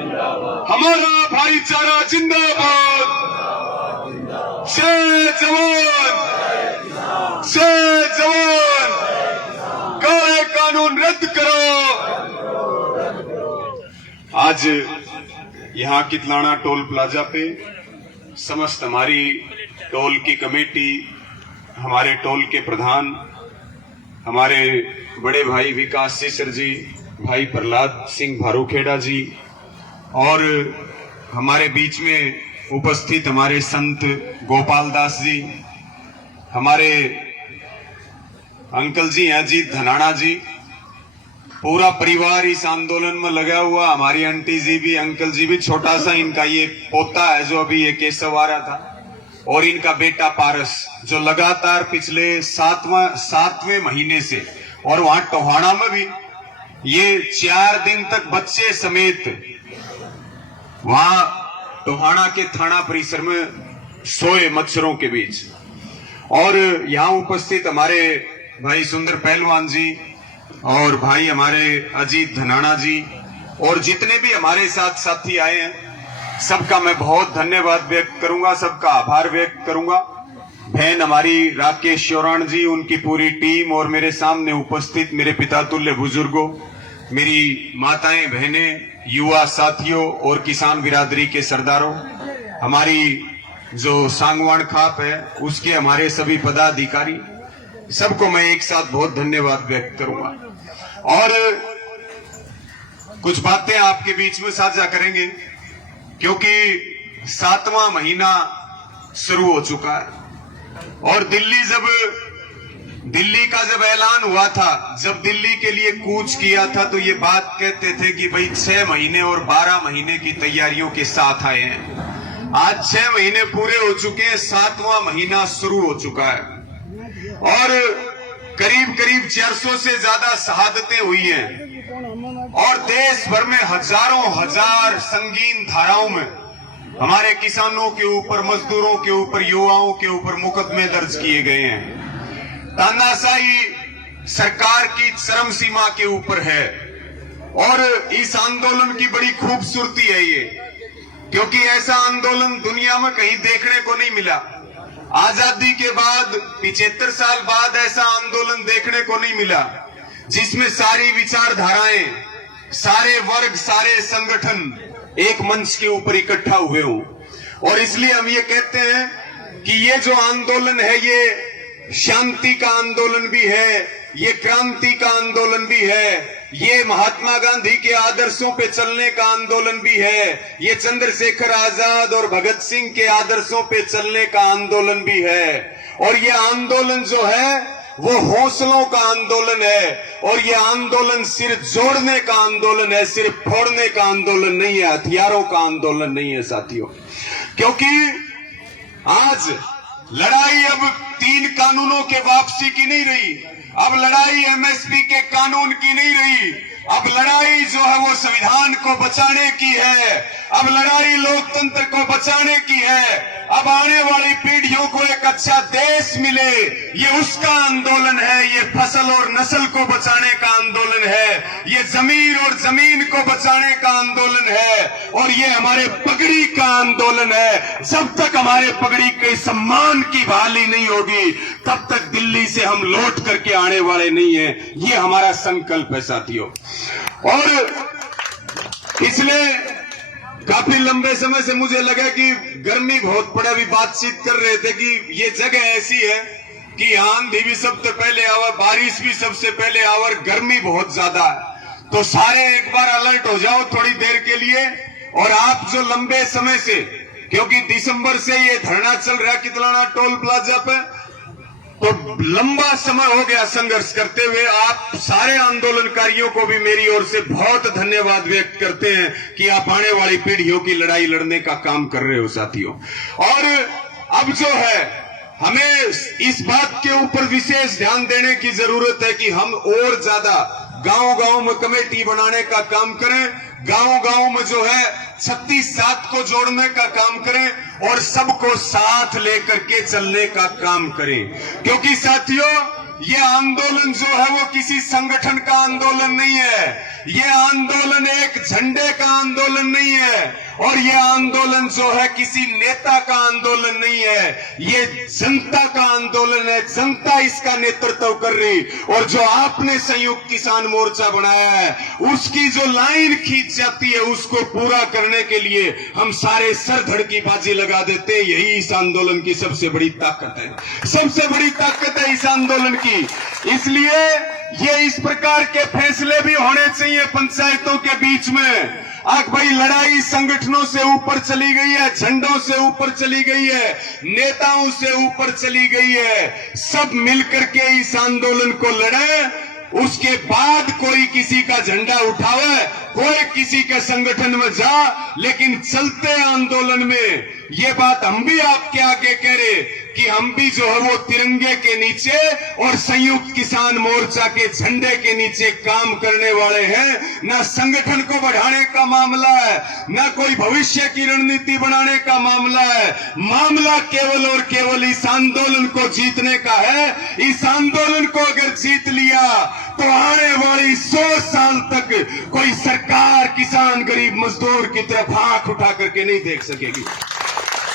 हमारा भाईचारा जिंदाबाद। जय जवान, जय जवान। काले कानून रद्द करो। आज यहाँ कितलाना टोल प्लाजा पे समस्त हमारी टोल की कमेटी, हमारे टोल के प्रधान, हमारे बड़े भाई विकास सीसर जी, भाई प्रहलाद सिंह भारूखेड़ा जी और हमारे बीच में उपस्थित हमारे संत गोपाल दास जी, हमारे अंकल जी अजीत धनाना जी, पूरा परिवार इस आंदोलन में लगा हुआ, हमारी आंटी जी भी, अंकल जी भी, छोटा सा इनका ये पोता है जो अभी ये केशव आ रहा था, और इनका बेटा पारस जो लगातार पिछले सातवें महीने से, और वहां टोहाना में भी ये 4 दिन तक बच्चे समेत वहां टोहाना के थाना परिसर में सोए मच्छरों के बीच। और यहाँ उपस्थित हमारे भाई सुंदर पहलवान जी और भाई हमारे अजीत धनाना जी और जितने भी हमारे साथ साथी आए हैं, सबका मैं बहुत धन्यवाद व्यक्त करूंगा, सबका आभार व्यक्त करूंगा। बहन हमारी राकेश शोराण जी, उनकी पूरी टीम और मेरे सामने उपस्थित मेरे पिता तुल्य बुजुर्गों, मेरी माताएं, बहनें, युवा साथियों और किसान बिरादरी के सरदारों, हमारी जो सांगवान खाप है उसके हमारे सभी पदाधिकारी, सबको मैं एक साथ बहुत धन्यवाद व्यक्त करूंगा। और कुछ बातें आपके बीच में साझा करेंगे क्योंकि 7वां महीना शुरू हो चुका है। और दिल्ली का जब ऐलान हुआ था, जब दिल्ली के लिए कूच किया था, तो ये बात कहते थे कि भाई 6 महीने और 12 महीने की तैयारियों के साथ आए हैं। आज 6 महीने पूरे हो चुके हैं, 7वां महीना शुरू हो चुका है और करीब 400 से ज्यादा शहादतें हुई हैं और देश भर में हजारों हजार संगीन धाराओं में हमारे किसानों के ऊपर, मजदूरों के ऊपर, युवाओं के ऊपर मुकदमे दर्ज किए गए हैं। तानाशाही सरकार की चरम सीमा के ऊपर है और इस आंदोलन की बड़ी खूबसूरती है ये, क्योंकि ऐसा आंदोलन दुनिया में कहीं देखने को नहीं मिला। आजादी के बाद 75 साल बाद ऐसा आंदोलन देखने को नहीं मिला जिसमें सारी विचारधाराएं, सारे वर्ग, सारे संगठन एक मंच के ऊपर इकट्ठा हुए हों। और इसलिए हम ये कहते हैं कि ये जो आंदोलन है ये शांति का आंदोलन भी है, ये क्रांति का आंदोलन भी है, ये महात्मा गांधी के आदर्शों पे चलने का आंदोलन भी है, ये चंद्रशेखर आजाद और भगत सिंह के आदर्शों पे चलने का आंदोलन भी है। और ये आंदोलन जो है वो हौसलों का आंदोलन है और ये आंदोलन सिर्फ जोड़ने का आंदोलन है, सिर्फ फोड़ने का आंदोलन नहीं है, हथियारों का आंदोलन नहीं है साथियों। क्योंकि आज लड़ाई अब 3 कानूनों के वापसी की नहीं रही, अब लड़ाई एमएसपी के कानून की नहीं रही, अब लड़ाई जो है वो संविधान को बचाने की है, अब लड़ाई लोकतंत्र को बचाने की है, अब आने वाली पीढ़ियों को एक अच्छा देश मिले, ये उसका आंदोलन है। ये फसल और नस्ल को बचाने का आंदोलन है, ये जमीन और जमीन को बचाने का आंदोलन है और ये हमारे पगड़ी का आंदोलन है। जब तक हमारे पगड़ी के सम्मान की बहाली नहीं होगी तब तक दिल्ली से हम लौट करके आने वाले नहीं है, ये हमारा संकल्प है साथियों। और इसलिए काफी लंबे समय से मुझे लगा कि गर्मी बहुत पड़ा, भी बातचीत कर रहे थे कि ये जगह ऐसी है कि आंधी भी सबसे पहले आवर, बारिश भी सबसे पहले आवर, गर्मी बहुत ज्यादा है, तो सारे एक बार अलर्ट हो जाओ थोड़ी देर के लिए। और आप जो लंबे समय से, क्योंकि दिसंबर से ये धरना चल रहा है कितलाना टोल प्लाजा पे, तो लंबा समय हो गया संघर्ष करते हुए, आप सारे आंदोलनकारियों को भी मेरी ओर से बहुत धन्यवाद व्यक्त करते हैं कि आप आने वाली पीढ़ियों की लड़ाई लड़ने का काम कर रहे हो साथियों। और अब जो है हमें इस बात के ऊपर विशेष ध्यान देने की जरूरत है कि हम और ज्यादा गांव-गांव में कमेटी बनाने का काम करें, गांव-गांव में जो है 36/7 को जोड़ने का काम करें और सबको साथ लेकर के चलने का काम करें। क्योंकि साथियों ये आंदोलन जो है वो किसी संगठन का आंदोलन नहीं है, ये आंदोलन एक झंडे का आंदोलन नहीं है, और ये आंदोलन जो है किसी नेता का आंदोलन नहीं है, ये जनता का आंदोलन है। जनता इसका नेतृत्व कर रही, और जो आपने संयुक्त किसान मोर्चा बनाया है उसकी जो लाइन खींच जाती है उसको पूरा करने के लिए हम सारे सर धड़ की बाजी लगा देते हैं। यही इस आंदोलन की सबसे बड़ी ताकत है, सबसे बड़ी ताकत है इस आंदोलन की। इसलिए ये इस प्रकार के फैसले भी होने चाहिए पंचायतों के बीच में। भाई लड़ाई संगठनों से ऊपर चली गई है, झंडों से ऊपर चली गई है, नेताओं से ऊपर चली गई है। सब मिलकर के इस आंदोलन को लड़े, उसके बाद कोई किसी का झंडा उठावे, कोई किसी के संगठन में जा, लेकिन चलते आंदोलन में ये बात हम भी आपके आगे कह रहे कि हम भी जो है वो तिरंगे के नीचे और संयुक्त किसान मोर्चा के झंडे के नीचे काम करने वाले हैं। ना संगठन को बढ़ाने का मामला है, ना कोई भविष्य की रणनीति बनाने का मामला है। मामला केवल और केवल इस आंदोलन को जीतने का है। इस आंदोलन को अगर जीत लिया तो आने वाली 100 साल तक कोई सरकार किसान गरीब मजदूर की तरफ आंख उठा करके नहीं देख सकेगी।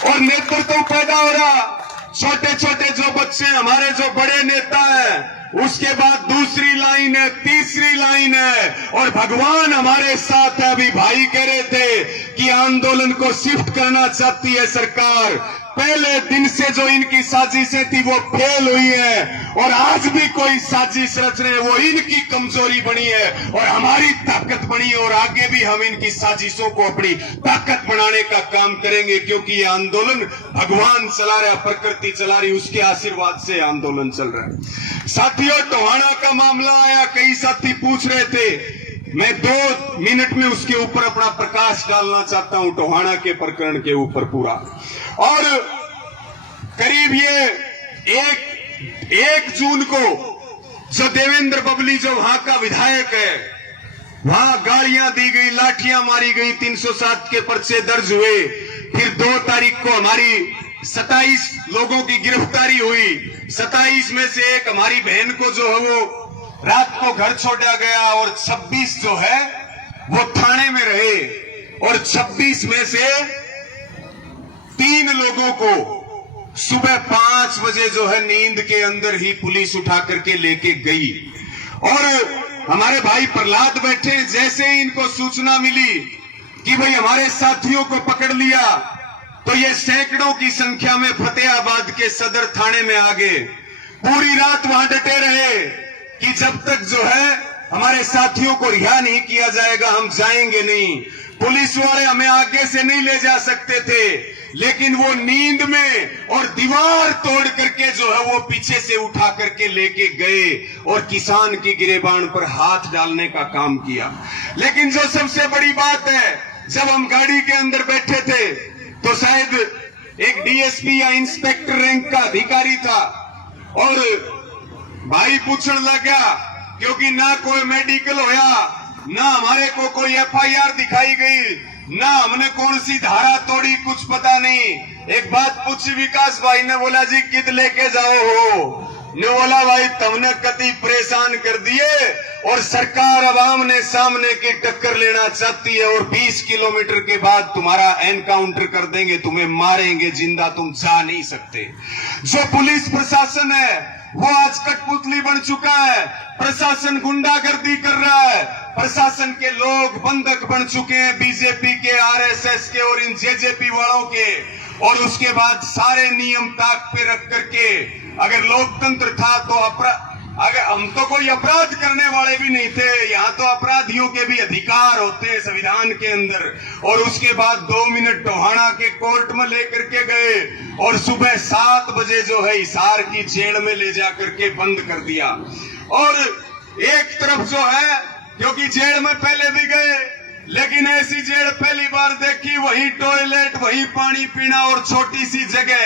और नेतृत्व पैदा हो रहा, छोटे छोटे जो बच्चे हमारे जो बड़े नेता हैं, उसके बाद दूसरी लाइन है, तीसरी लाइन है, और भगवान हमारे साथ है। अभी भाई कह रहे थे कि आंदोलन को शिफ्ट करना चाहती है सरकार। पहले दिन से जो इनकी साजिशें थी वो फेल हुई है, और आज भी कोई साजिश रच रहे हैं वो इनकी कमजोरी बनी है और हमारी ताकत बनी है। और आगे भी हम इनकी साजिशों को अपनी ताकत बनाने का काम करेंगे, क्योंकि ये आंदोलन भगवान चला रहा, प्रकृति चला रही, उसके आशीर्वाद से आंदोलन चल रहा है। साथियों, टोहाना का मामला आया, कई साथी पूछ रहे थे, मैं 2 मिनट में उसके ऊपर अपना प्रकाश डालना चाहता हूं, टोहाना के प्रकरण के ऊपर पूरा। और करीब ये 1 जून को जो देवेंद्र बबली जो वहां का विधायक है, वहां गालियां दी गई, लाठियां मारी गई, 307 के पर्चे दर्ज हुए। फिर 2 तारीख को हमारी 27 लोगों की गिरफ्तारी हुई। 27 में से एक हमारी बहन को जो है वो रात को घर छोड़ा गया, और 26 जो है वो थाने में रहे, और 26 में से 3 लोगों को सुबह 5 बजे जो है नींद के अंदर ही पुलिस उठा करके लेके गई। और हमारे भाई प्रहलाद बैठे, जैसे ही इनको सूचना मिली कि भाई हमारे साथियों को पकड़ लिया, तो ये सैकड़ों की संख्या में फतेहाबाद के सदर थाने में आ गए। पूरी रात वहां डटे रहे कि जब तक जो है हमारे साथियों को रिहा नहीं किया जाएगा हम जाएंगे नहीं। पुलिस वाले हमें आगे से नहीं ले जा सकते थे, लेकिन वो नींद में और दीवार तोड़ करके जो है वो पीछे से उठा करके लेके गए और किसान की गिरेबान पर हाथ डालने का काम किया। लेकिन जो सबसे बड़ी बात है, जब हम गाड़ी के अंदर बैठे थे तो शायद एक डीएसपी या इंस्पेक्टर रैंक का अधिकारी था, और भाई पूछने लगा, क्योंकि ना कोई मेडिकल होया, ना हमारे को कोई एफआईआर दिखाई गई, ना हमने कौन सी धारा तोड़ी, कुछ पता नहीं। एक बात पूछी विकास भाई ने, बोला जी किद लेके जाओ हो? ने बोला भाई तुमने कति परेशान कर दिए, और सरकार अवाम ने सामने की टक्कर लेना चाहती है, और 20 किलोमीटर के बाद तुम्हारा एनकाउंटर कर देंगे, तुम्हें मारेंगे जिंदा, तुम जा नहीं सकते। जो पुलिस प्रशासन है वो आज कठपुतली बन चुका है, प्रशासन गुंडागर्दी कर रहा है, प्रशासन के लोग बंधक बन चुके हैं बीजेपी के, आरएसएस के और इन जेजेपी वालों के। और उसके बाद सारे नियम ताक पे रख करके, अगर लोकतंत्र था तो अगर हम तो कोई अपराध करने वाले भी नहीं थे, यहाँ तो अपराधियों के भी अधिकार होते हैं संविधान के अंदर। और उसके बाद 2 मिनट टोहाना के कोर्ट में लेकर के गए, और सुबह 7 बजे जो है हिसार की जेल में ले जा करके बंद कर दिया। और एक तरफ जो है, क्योंकि जेल में पहले भी गए, लेकिन ऐसी जेल पहली बार देखी, वही टॉयलेट, वही पानी पीना और छोटी सी जगह,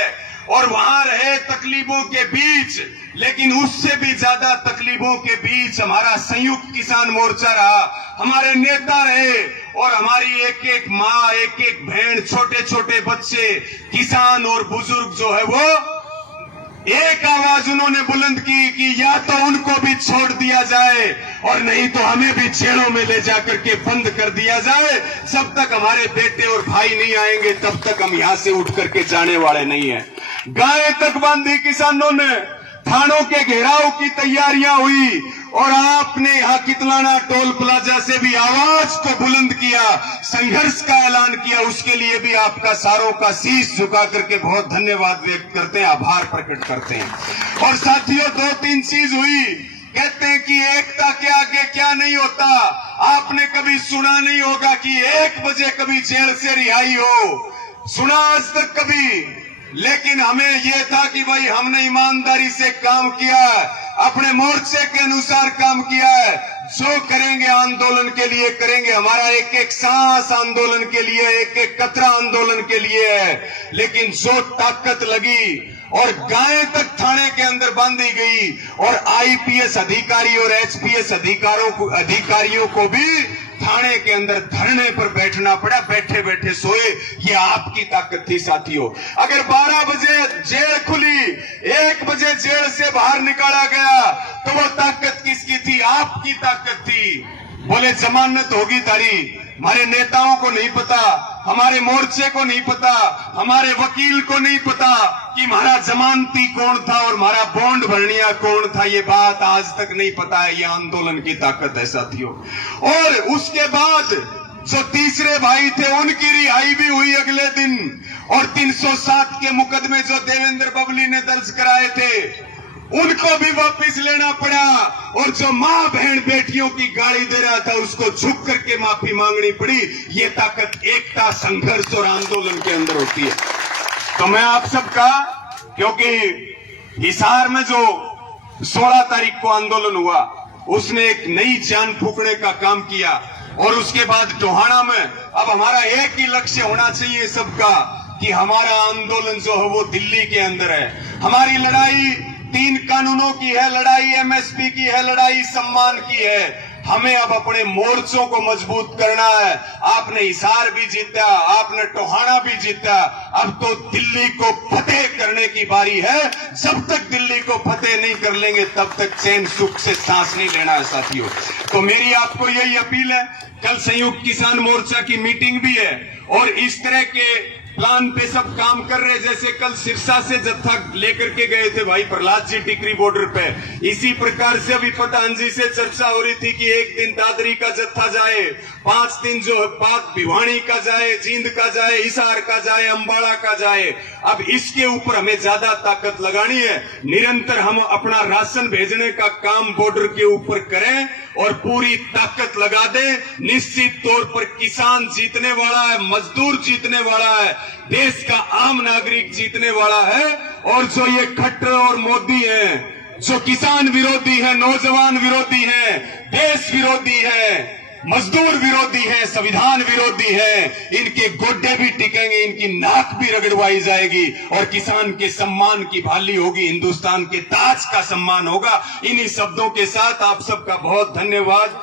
और वहां रहे तकलीफों के बीच। लेकिन उससे भी ज्यादा तकलीफों के बीच हमारा संयुक्त किसान मोर्चा रहा, हमारे नेता रहे, और हमारी एक एक माँ, एक एक बहन, छोटे छोटे बच्चे, किसान और बुजुर्ग जो है वो एक आवाज उन्होंने बुलंद की कि या तो उनको भी छोड़ दिया जाए और नहीं तो हमें भी जेलों में ले जाकर के बंद कर दिया जाए। जब तक हमारे बेटे और भाई नहीं आएंगे तब तक हम यहां से उठ करके जाने वाले नहीं है। गाय तक बांधी किसानों ने, थानों के घेराव की तैयारियां हुई और आपने यहां कितलाना टोल प्लाजा से भी आवाज को बुलंद किया, संघर्ष का ऐलान किया। उसके लिए भी आपका सारों का शीश झुका करके बहुत धन्यवाद व्यक्त करते हैं, आभार प्रकट करते हैं। और साथियों, 2-3 चीज हुई। कहते हैं कि एकता के आगे क्या नहीं होता। आपने कभी सुना नहीं होगा कि 1 बजे कभी जेल से रिहाई हो, सुना आज तक कभी। लेकिन हमें यह था कि भाई हमने ईमानदारी से काम किया, अपने मोर्चे के अनुसार काम किया है। जो करेंगे आंदोलन के लिए करेंगे, हमारा एक एक सांस आंदोलन के लिए, एक एक कतरा आंदोलन के लिए है। लेकिन जो ताकत लगी और गाय तक थाने के अंदर बांधी गई और आईपीएस अधिकारी और एचपीएस अधिकारियों को भी थाने के अंदर धरने पर बैठना पड़ा, बैठे बैठे सोए। ये आपकी ताकत थी साथियों। अगर 12 बजे जेल खुली, 1 बजे जेल से बाहर निकाला गया तो वो ताकत किसकी थी? आपकी ताकत थी। बोले जमानत होगी तारी, हमारे नेताओं को नहीं पता, हमारे मोर्चे को नहीं पता, हमारे वकील को नहीं पता कि हमारा जमानती कौन था और हमारा बॉन्ड भरनिया कौन था। ये बात आज तक नहीं पता है। ये आंदोलन की ताकत है साथियों। और उसके बाद जो तीसरे भाई थे उनकी रिहाई भी हुई अगले दिन। और 307 के मुकदमे जो देवेंद्र बबली ने दर्ज कराए थे उनको भी वापस लेना पड़ा। और जो मां बहन बेटियों की गाड़ी दे रहा था उसको झुक करके माफी मांगनी पड़ी। ये ताकत एकता, संघर्ष और आंदोलन के अंदर होती है। तो मैं आप सबका, क्योंकि हिसार में जो 16 तारीख को आंदोलन हुआ उसने एक नई जान फूकने का काम किया। और उसके बाद टोहाना में अब हमारा एक ही लक्ष्य होना चाहिए सबका कि हमारा आंदोलन जो है वो दिल्ली के अंदर है। हमारी लड़ाई 3 कानूनों की है, लड़ाई एमएसपी की है, लड़ाई सम्मान की है। हमें अब अपने मोर्चों को मजबूत करना है। आपने हिसार भी जीता, आपने टोहाना भी जीता, अब तो दिल्ली को फतेह करने की बारी है। जब तक दिल्ली को फतेह नहीं कर लेंगे तब तक चैन सुख से सांस नहीं लेना है साथियों। तो मेरी आपको यही अपील है। कल संयुक्त किसान मोर्चा की मीटिंग भी है और इस तरह के प्लान पे सब काम कर रहे। जैसे कल सिरसा से जत्था लेकर के गए थे भाई प्रहलाद जी टिकरी बॉर्डर पे, इसी प्रकार से अभी पठान जी से चर्चा हो रही थी कि एक दिन दादरी का जत्था जाए, 5 दिन जो बात भिवानी का जाए, जींद का जाए, हिसार का जाए, अंबाला का जाए। अब इसके ऊपर हमें ज्यादा ताकत लगानी है। निरंतर हम अपना राशन भेजने का काम बॉर्डर के ऊपर करें और पूरी ताकत लगा दें। निश्चित तौर पर किसान जीतने वाला है, मजदूर जीतने वाला है, देश का आम नागरिक जीतने वाला है। और जो ये खट्टर और मोदी हैं, जो किसान विरोधी है, नौजवान विरोधी है, देश विरोधी है, मजदूर विरोधी है, संविधान विरोधी है, इनके गोड्डे भी टिकेंगे, इनकी नाक भी रगड़वाई जाएगी और किसान के सम्मान की भाली होगी, हिंदुस्तान के ताज का सम्मान होगा। इन्हीं शब्दों के साथ आप सबका बहुत धन्यवाद।